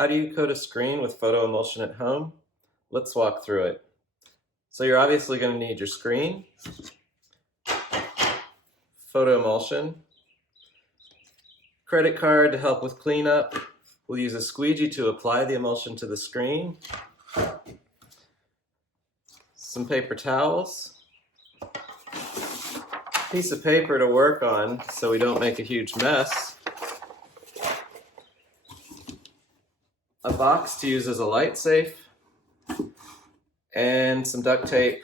How do you coat a screen with photo emulsion at home? Let's walk through it. So you're obviously going to need your screen, photo emulsion, credit card to help with cleanup. We'll use a squeegee to apply the emulsion to the screen, some paper towels, piece of paper to work on so we don't make a huge mess, a box to use as a light safe, and some duct tape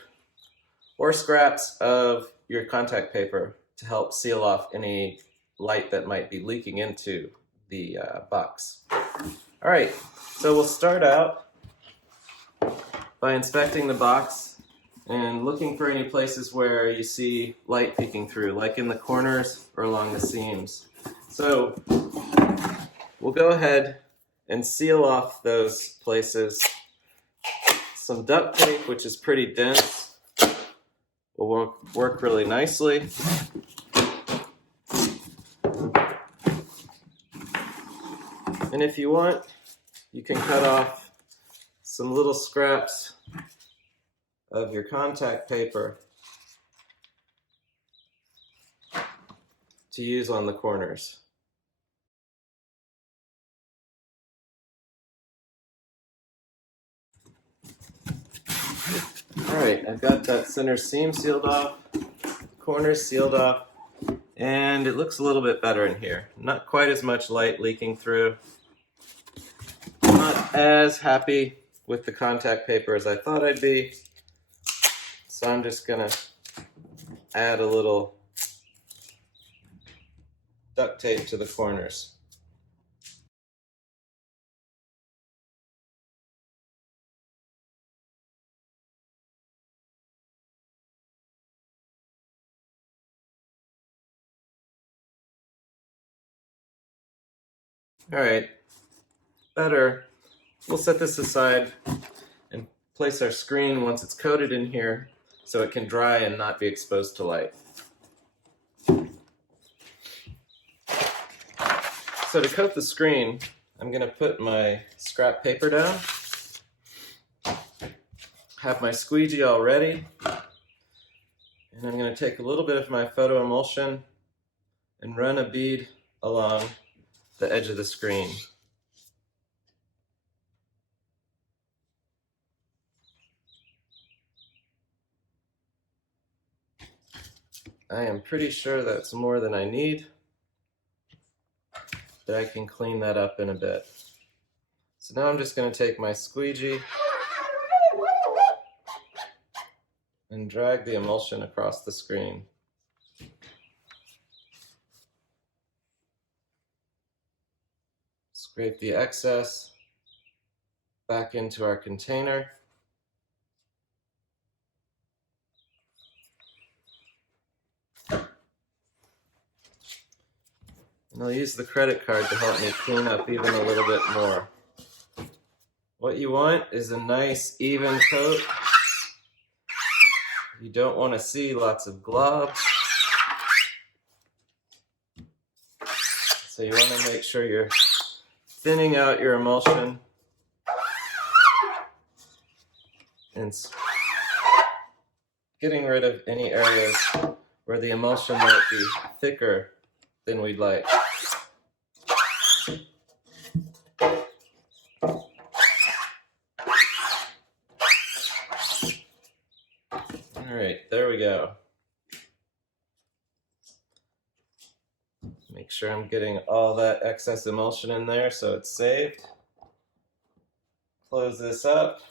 or scraps of your contact paper to help seal off any light that might be leaking into the box. All right, so we'll start out by inspecting the box and looking for any places where you see light peeking through, like in the corners or along the seams. So we'll go ahead and seal off those places. Some duct tape, which is pretty dense, will work really nicely. And if you want, you can cut off some little scraps of your contact paper to use on the corners. All right, I've got that center seam sealed off, corners sealed off, and it looks a little bit better in here. Not quite as much light leaking through. Not as happy with the contact paper as I thought I'd be, so I'm just gonna add a little duct tape to the corners. All right, better. We'll set this aside and place our screen once it's coated in here so it can dry and not be exposed to light. So to coat the screen, I'm going to put my scrap paper down, have my squeegee all ready, and I'm going to take a little bit of my photo emulsion and run a bead along the edge of the screen. I am pretty sure that's more than I need, but I can clean that up in a bit. So now I'm just going to take my squeegee and drag the emulsion across the screen. Scrape the excess back into our container. And I'll use the credit card to help me clean up even a little bit more. What you want is a nice even coat. You don't want to see lots of globs. So you want to make sure you're thinning out your emulsion and getting rid of any areas where the emulsion might be thicker than we'd like. All right, there we go. Make sure I'm getting all that excess emulsion in there so it's saved. Close this up.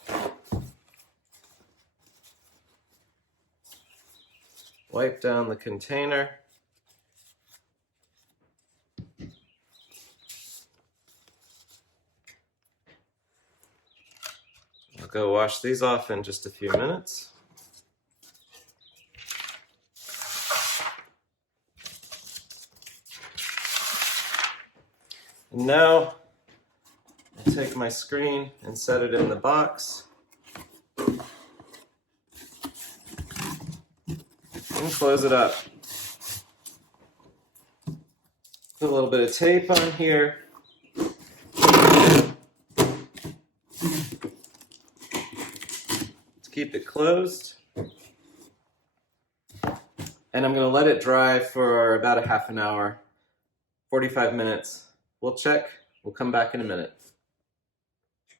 Wipe down the container. I'll go wash these off in just a few minutes. And now I'll take my screen and set it in the box. And close it up. Put a little bit of tape on here. to keep it closed. And I'm going to let it dry for about a half an hour, 45 minutes. We'll check. We'll come back in a minute.